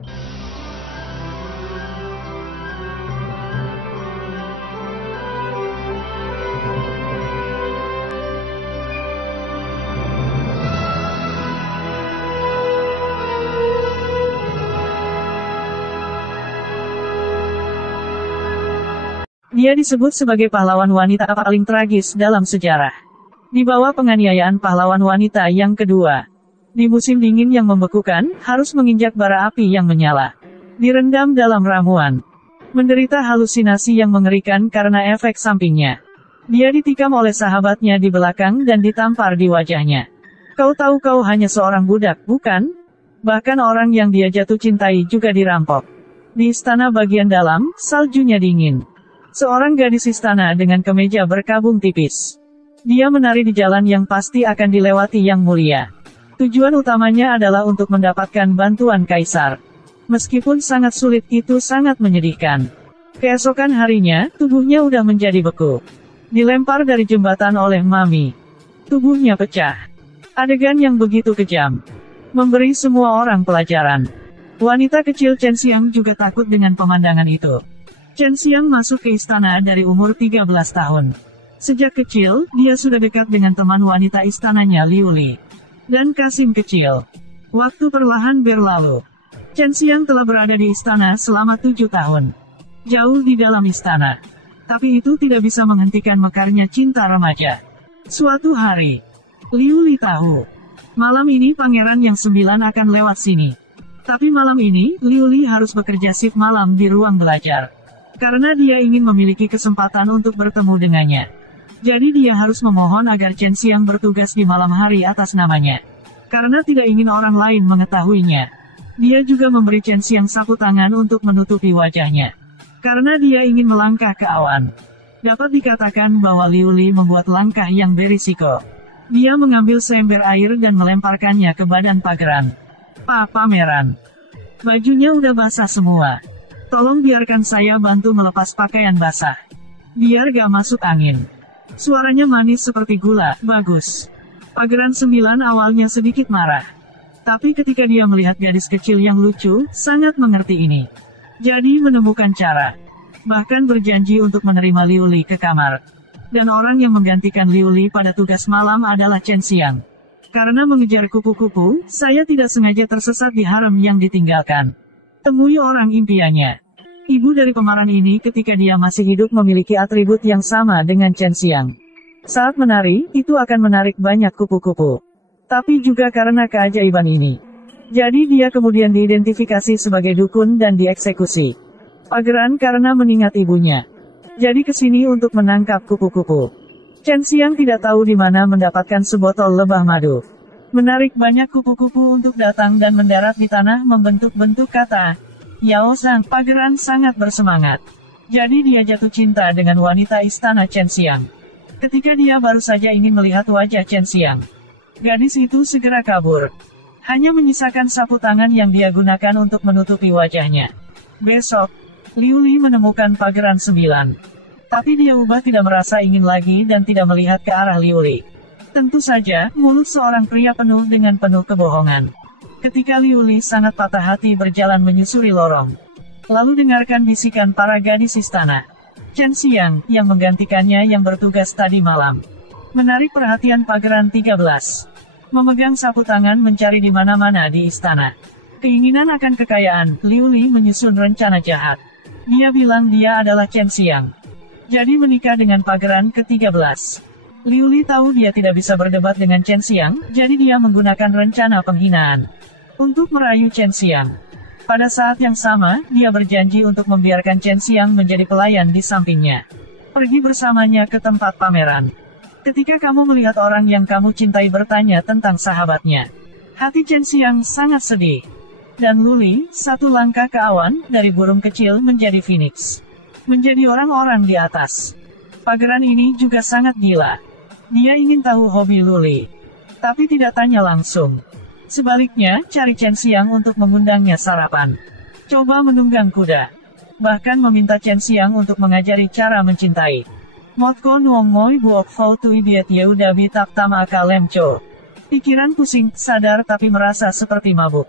Dia disebut sebagai pahlawan wanita paling tragis dalam sejarah. Di bawah penganiayaan pahlawan wanita yang kedua. Di musim dingin yang membekukan, harus menginjak bara api yang menyala. Direndam dalam ramuan. Menderita halusinasi yang mengerikan karena efek sampingnya. Dia ditikam oleh sahabatnya di belakang dan ditampar di wajahnya. Kau tahu kau hanya seorang budak, bukan? Bahkan orang yang dia jatuh cintai juga dirampok. Di istana bagian dalam, saljunya dingin. Seorang gadis istana dengan kemeja berkabung tipis. Dia menari di jalan yang pasti akan dilewati yang mulia. Tujuan utamanya adalah untuk mendapatkan bantuan kaisar. Meskipun sangat sulit, itu sangat menyedihkan. Keesokan harinya, tubuhnya udah menjadi beku. Dilempar dari jembatan oleh Mami. Tubuhnya pecah. Adegan yang begitu kejam. Memberi semua orang pelajaran. Wanita kecil Chen Xiang juga takut dengan pemandangan itu. Chen Xiang masuk ke istana dari umur 13 tahun. Sejak kecil, dia sudah dekat dengan teman wanita istananya Liu Li. Dan Kasim kecil. Waktu perlahan berlalu. Chen Xiang telah berada di istana selama 7 tahun. Jauh di dalam istana. Tapi itu tidak bisa menghentikan mekarnya cinta remaja. Suatu hari, Liu Li tahu. Malam ini pangeran yang 9 akan lewat sini. Tapi malam ini, Liu Li harus bekerja shift malam di ruang belajar. Karena dia ingin memiliki kesempatan untuk bertemu dengannya. Jadi dia harus memohon agar Chen Xiang bertugas di malam hari atas namanya. Karena tidak ingin orang lain mengetahuinya. Dia juga memberi Chen Xiang sapu tangan untuk menutupi wajahnya. Karena dia ingin melangkah ke awan. Dapat dikatakan bahwa Liu Li membuat langkah yang berisiko. Dia mengambil seember air dan melemparkannya ke badan pageran. Pameran. Bajunya udah basah semua. Tolong biarkan saya bantu melepas pakaian basah. Biar gak masuk angin. Suaranya manis seperti gula, bagus. Pageran 9 awalnya sedikit marah. Tapi ketika dia melihat gadis kecil yang lucu, sangat mengerti ini. Jadi menemukan cara. Bahkan berjanji untuk menerima Liu Li ke kamar. Dan orang yang menggantikan Liu Li pada tugas malam adalah Chen Xiang. Karena mengejar kupu-kupu, saya tidak sengaja tersesat di harem yang ditinggalkan. Temui orang impiannya. Ibu dari pemeran ini ketika dia masih hidup memiliki atribut yang sama dengan Chen Xiang. Saat menari, itu akan menarik banyak kupu-kupu. Tapi juga karena keajaiban ini. Jadi dia kemudian diidentifikasi sebagai dukun dan dieksekusi. Pageran karena mengingat ibunya. Jadi kesini untuk menangkap kupu-kupu. Chen Xiang tidak tahu di mana mendapatkan sebotol lebah madu. Menarik banyak kupu-kupu untuk datang dan mendarat di tanah membentuk-bentuk kata. Yao Zhang, pageran sangat bersemangat. Jadi dia jatuh cinta dengan wanita istana Chen Xiang. Ketika dia baru saja ingin melihat wajah Chen Xiang. Gadis itu segera kabur. Hanya menyisakan sapu tangan yang dia gunakan untuk menutupi wajahnya. Besok, Liu Li menemukan pageran 9. Tapi dia ubah tidak merasa ingin lagi dan tidak melihat ke arah Liu Li. Tentu saja, mulut seorang pria penuh dengan penuh kebohongan. Ketika Liu Li sangat patah hati berjalan menyusuri lorong. Lalu dengarkan bisikan para gadis istana. Chen Xiang, yang menggantikannya yang bertugas tadi malam. Menarik perhatian pageran 13. Memegang sapu tangan mencari di mana-mana di istana. Keinginan akan kekayaan, Liu Li menyusun rencana jahat. Dia bilang dia adalah Chen Xiang. Jadi menikah dengan pageran ke-13. Liu Li tahu dia tidak bisa berdebat dengan Chen Xiang, jadi dia menggunakan rencana penghinaan. Untuk merayu Chen Xiang. Pada saat yang sama, dia berjanji untuk membiarkan Chen Xiang menjadi pelayan di sampingnya. Pergi bersamanya ke tempat pameran. Ketika kamu melihat orang yang kamu cintai bertanya tentang sahabatnya. Hati Chen Xiang sangat sedih. Dan Liu Li, satu langkah ke awan, dari burung kecil menjadi phoenix. Menjadi orang-orang di atas. Pageran ini juga sangat gila. Dia ingin tahu hobi Liu Li. Tapi tidak tanya langsung. Sebaliknya, cari Chen Xiang untuk mengundangnya sarapan. Coba menunggang kuda. Bahkan meminta Chen Xiang untuk mengajari cara mencintai. Motko nuong moi buok fau tui biet yeuda bitap tam aka lemco. Pikiran pusing, sadar tapi merasa seperti mabuk.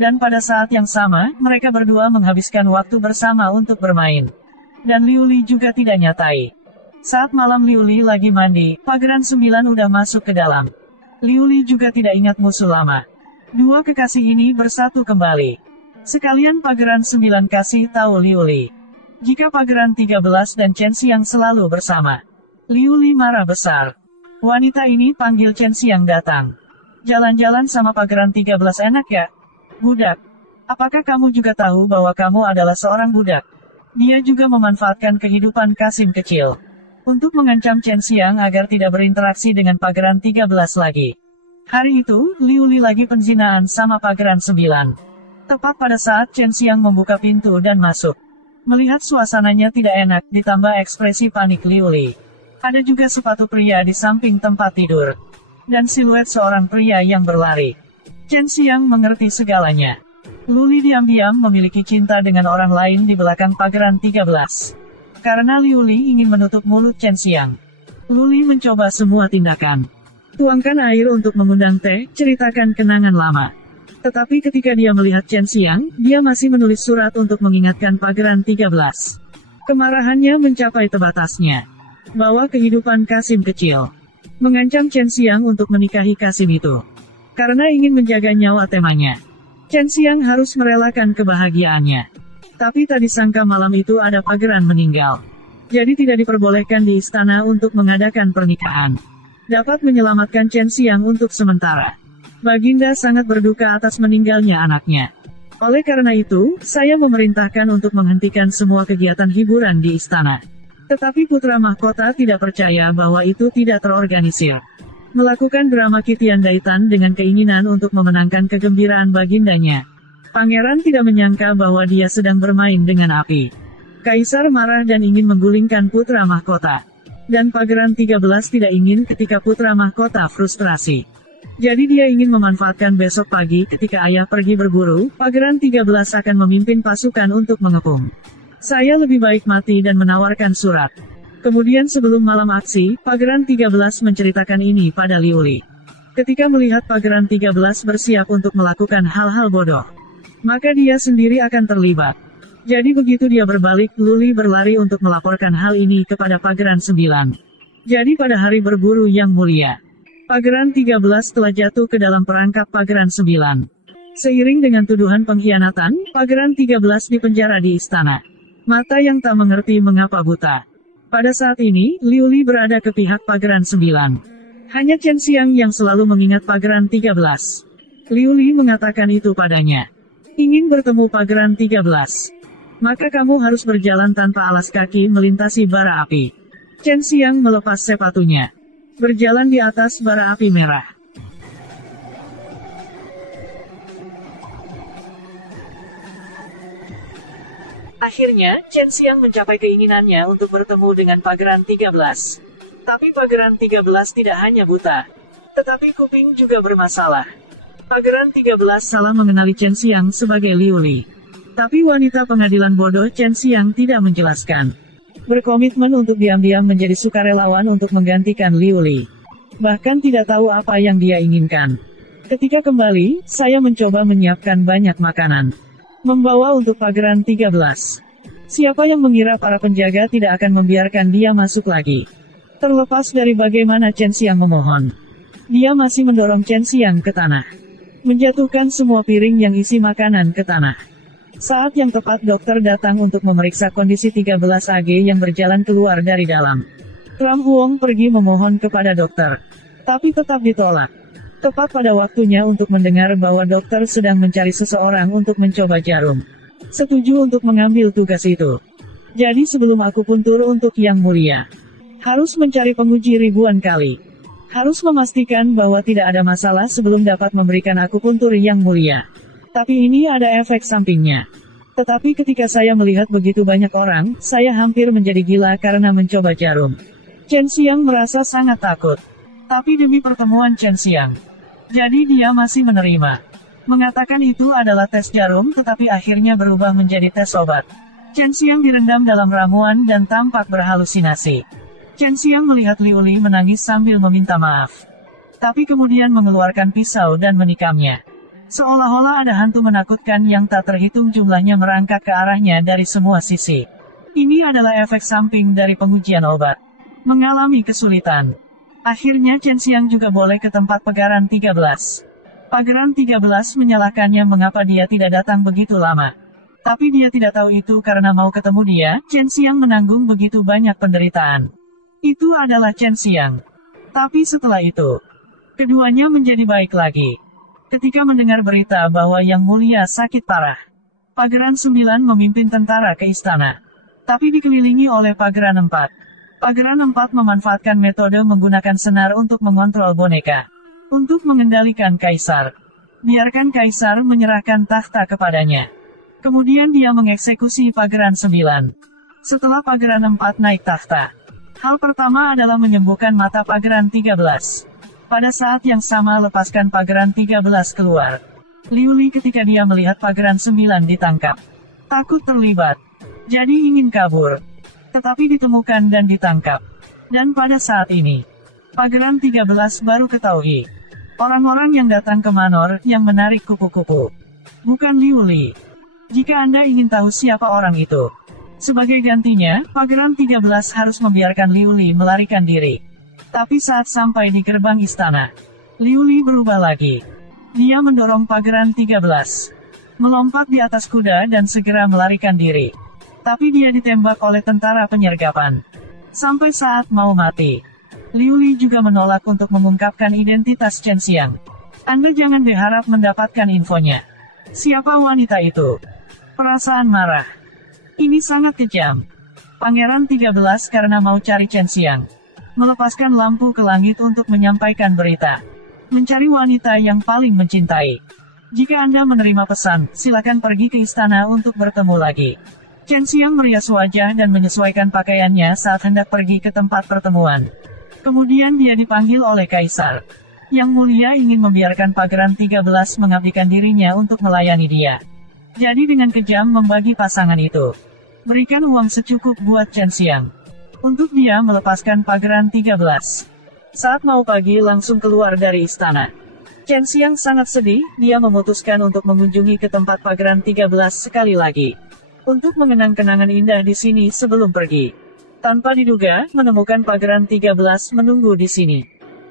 Dan pada saat yang sama, mereka berdua menghabiskan waktu bersama untuk bermain. Dan Liu Li juga tidak nyatai. Saat malam Liu Li lagi mandi, Pangeran 9 udah masuk ke dalam. Liu Li juga tidak ingat musuh lama. Dua kekasih ini bersatu kembali. Sekalian Pangeran 9 kasih tahu Liu Li. Jika Pangeran 13 dan Chen Xiang selalu bersama. Liu Li marah besar. Wanita ini panggil Chen Xiang datang. Jalan-jalan sama Pangeran 13 enak ya? Budak. Apakah kamu juga tahu bahwa kamu adalah seorang budak? Dia juga memanfaatkan kehidupan Kasim kecil. Untuk mengancam Chen Xiang agar tidak berinteraksi dengan Pangeran 13 lagi. Hari itu, Liu Li lagi penzinaan sama Pangeran 9. Tepat pada saat Chen Xiang membuka pintu dan masuk. Melihat suasananya tidak enak, ditambah ekspresi panik Liu Li. Ada juga sepatu pria di samping tempat tidur. Dan siluet seorang pria yang berlari. Chen Xiang mengerti segalanya. Liu Li diam-diam memiliki cinta dengan orang lain di belakang Pangeran 13. Karena Liu Li ingin menutup mulut Chen Xiang. Liu Li mencoba semua tindakan. Tuangkan air untuk mengundang teh, ceritakan kenangan lama. Tetapi ketika dia melihat Chen Xiang, dia masih menulis surat untuk mengingatkan Pangeran 13. Kemarahannya mencapai batasnya. Bahwa kehidupan Kasim kecil. Mengancam Chen Xiang untuk menikahi Kasim itu. Karena ingin menjaga nyawa temannya. Chen Xiang harus merelakan kebahagiaannya. Tapi tak disangka malam itu ada Pangeran meninggal. Jadi tidak diperbolehkan di istana untuk mengadakan pernikahan. Dapat menyelamatkan Chen Xiang untuk sementara. Baginda sangat berduka atas meninggalnya anaknya. Oleh karena itu, saya memerintahkan untuk menghentikan semua kegiatan hiburan di istana. Tetapi putra mahkota tidak percaya bahwa itu tidak terorganisir. Melakukan drama Kitian Daitan dengan keinginan untuk memenangkan kegembiraan bagindanya. Pangeran tidak menyangka bahwa dia sedang bermain dengan api. Kaisar marah dan ingin menggulingkan putra mahkota. Dan Pangeran 13 tidak ingin ketika putra mahkota frustrasi. Jadi dia ingin memanfaatkan besok pagi ketika ayah pergi berburu, Pangeran 13 akan memimpin pasukan untuk mengepung. Saya lebih baik mati dan menawarkan surat. Kemudian sebelum malam aksi, Pangeran 13 menceritakan ini pada Liu Li. Ketika melihat Pangeran 13 bersiap untuk melakukan hal-hal bodoh, maka dia sendiri akan terlibat. Jadi begitu dia berbalik, Liu Li berlari untuk melaporkan hal ini kepada Pangeran 9. Jadi pada hari berburu yang mulia, Pangeran 13 telah jatuh ke dalam perangkap Pangeran 9. Seiring dengan tuduhan pengkhianatan, Pangeran 13 dipenjara di istana. Mata yang tak mengerti mengapa buta. Pada saat ini, Liu Li berada ke pihak Pangeran 9. Hanya Chen Xiang yang selalu mengingat Pangeran 13. Liu Li mengatakan itu padanya. Ingin bertemu Pangeran 13. Maka kamu harus berjalan tanpa alas kaki melintasi bara api. Chen Xiang melepas sepatunya. Berjalan di atas bara api merah. Akhirnya, Chen Xiang mencapai keinginannya untuk bertemu dengan Pangeran 13. Tapi Pangeran 13 tidak hanya buta, tetapi kuping juga bermasalah. Pangeran 13 salah mengenali Chen Xiang sebagai Liu Li. Tapi wanita pengadilan bodoh Chen Xiang tidak menjelaskan. Berkomitmen untuk diam-diam menjadi sukarelawan untuk menggantikan Liu Li. Bahkan tidak tahu apa yang dia inginkan. Ketika kembali, saya mencoba menyiapkan banyak makanan. Membawa untuk Pangeran 13. Siapa yang mengira para penjaga tidak akan membiarkan dia masuk lagi? Terlepas dari bagaimana Chen Xiang memohon, dia masih mendorong Chen Xiang ke tanah. Menjatuhkan semua piring yang isi makanan ke tanah. Saat yang tepat dokter datang untuk memeriksa kondisi 13 AG yang berjalan keluar dari dalam. Ram Huong pergi memohon kepada dokter. Tapi tetap ditolak. Tepat pada waktunya untuk mendengar bahwa dokter sedang mencari seseorang untuk mencoba jarum. Setuju untuk mengambil tugas itu. Jadi sebelum akupuntur untuk yang mulia, harus mencari penguji ribuan kali. Harus memastikan bahwa tidak ada masalah sebelum dapat memberikan akupuntur yang mulia. Tapi ini ada efek sampingnya. Tetapi ketika saya melihat begitu banyak orang, saya hampir menjadi gila karena mencoba jarum. Chen Xiang merasa sangat takut. Tapi demi pertemuan Chen Xiang, jadi dia masih menerima. Mengatakan itu adalah tes jarum tetapi akhirnya berubah menjadi tes obat. Chen Xiang direndam dalam ramuan dan tampak berhalusinasi. Chen Xiang melihat Liu Li menangis sambil meminta maaf. Tapi kemudian mengeluarkan pisau dan menikamnya. Seolah-olah ada hantu menakutkan yang tak terhitung jumlahnya merangkak ke arahnya dari semua sisi. Ini adalah efek samping dari pengujian obat. Mengalami kesulitan. Akhirnya Chen Xiang juga boleh ke tempat Pagaran 13. Pagaran 13 menyalahkannya mengapa dia tidak datang begitu lama. Tapi dia tidak tahu itu karena mau ketemu dia, Chen Xiang menanggung begitu banyak penderitaan. Itu adalah Chen Xiang. Tapi setelah itu, keduanya menjadi baik lagi. Ketika mendengar berita bahwa Yang Mulia sakit parah, Pagaran 9 memimpin tentara ke istana. Tapi dikelilingi oleh Pagaran 4. Pagaran 4 memanfaatkan metode menggunakan senar untuk mengontrol boneka. Untuk mengendalikan Kaisar. Biarkan Kaisar menyerahkan takhta kepadanya. Kemudian dia mengeksekusi Pagaran 9. Setelah Pagaran 4 naik takhta, hal pertama adalah menyembuhkan mata Pagaran 13. Pada saat yang sama lepaskan Pagaran 13 keluar. Liu Li ketika dia melihat Pagaran 9 ditangkap. Takut terlibat. Jadi ingin kabur. Tetapi ditemukan dan ditangkap. Dan pada saat ini, Pagaran 13 baru ketahui. Orang-orang yang datang ke Manor yang menarik kupu-kupu. Bukan Liu Li. Jika Anda ingin tahu siapa orang itu. Sebagai gantinya, Pagaran 13 harus membiarkan Liu Li melarikan diri. Tapi saat sampai di gerbang istana, Liu Li berubah lagi. Dia mendorong Pagaran 13. Melompat di atas kuda dan segera melarikan diri. Tapi dia ditembak oleh tentara penyergapan. Sampai saat mau mati. Liu Li juga menolak untuk mengungkapkan identitas Chen Xiang. Anda jangan berharap mendapatkan infonya. Siapa wanita itu? Perasaan marah. Ini sangat kejam. Pangeran 13 karena mau cari Chen Xiang. Melepaskan lampu ke langit untuk menyampaikan berita. Mencari wanita yang paling mencintai. Jika Anda menerima pesan, silakan pergi ke istana untuk bertemu lagi. Chen Xiang merias wajah dan menyesuaikan pakaiannya saat hendak pergi ke tempat pertemuan. Kemudian dia dipanggil oleh Kaisar. Yang Mulia ingin membiarkan Pagaran 13 mengabdikan dirinya untuk melayani dia. Jadi dengan kejam membagi pasangan itu. Berikan uang secukup buat Chen Xiang. Untuk dia melepaskan Pagaran 13. Saat mau pagi langsung keluar dari istana. Chen Xiang sangat sedih, dia memutuskan untuk mengunjungi ke tempat Pagaran 13 sekali lagi. Untuk mengenang kenangan indah di sini sebelum pergi. Tanpa diduga, menemukan Pagaran 13 menunggu di sini.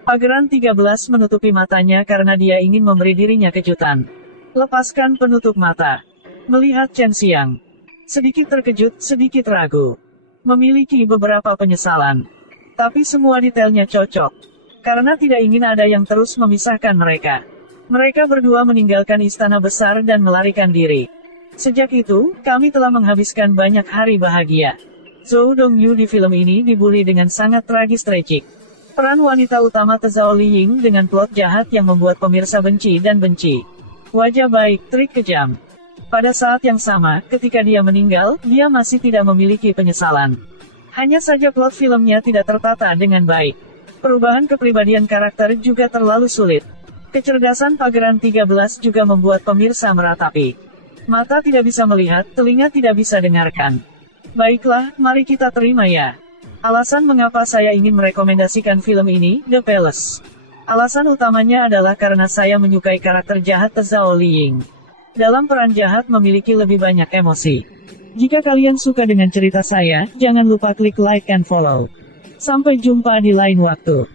Pagaran 13 menutupi matanya karena dia ingin memberi dirinya kejutan. Lepaskan penutup mata. Melihat Chen Xiang. Sedikit terkejut, sedikit ragu. Memiliki beberapa penyesalan. Tapi semua detailnya cocok. Karena tidak ingin ada yang terus memisahkan mereka. Mereka berdua meninggalkan istana besar dan melarikan diri. Sejak itu, kami telah menghabiskan banyak hari bahagia. Zhou Dongyu di film ini dibully dengan sangat tragis-tragik. Peran wanita utama Zhao Liying dengan plot jahat yang membuat pemirsa benci dan benci. Wajah baik, trik kejam. Pada saat yang sama, ketika dia meninggal, dia masih tidak memiliki penyesalan. Hanya saja plot filmnya tidak tertata dengan baik. Perubahan kepribadian karakter juga terlalu sulit. Kecerdasan Pagaran 13 juga membuat pemirsa meratapi. Mata tidak bisa melihat, telinga tidak bisa dengarkan. Baiklah, mari kita terima ya. Alasan mengapa saya ingin merekomendasikan film ini, The Palace. Alasan utamanya adalah karena saya menyukai karakter jahat Zhao Liying. Dalam peran jahat memiliki lebih banyak emosi. Jika kalian suka dengan cerita saya, jangan lupa klik like and follow. Sampai jumpa di lain waktu.